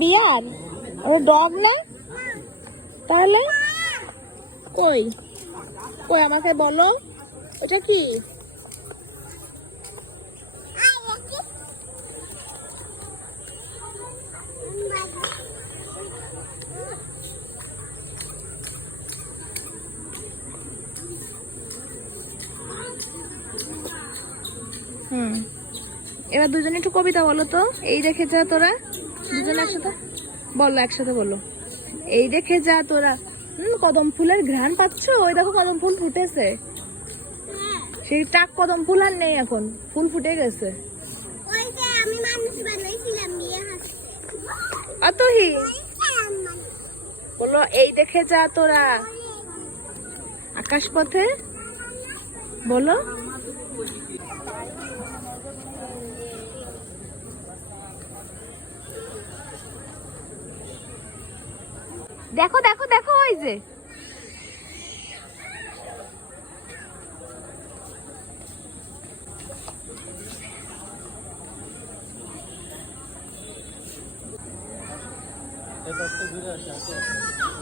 বিয়ার ওর dog না তাহলে কই কই আমাকে বলো ওটা কি? এবার দুজনে একটু কবিতা বলো তো। এই দেখে যা তোরা, দুজনে একসাথে বলো, একসাথে বলো। এই দেখে যা তোরা কদম ফুলের ঘ্রাণ পাচ্ছ, ওই দেখো কদম ফুল ফুটেছে। সেই টাক কদম ফুল আর নেই, এখন ফুল ফুটে গেছে। অতহি বলো এই দেখে যা তোরা আকাশ পথে, বলো। দেখো দেখো দেখো ওই যে ঘুরে আসে।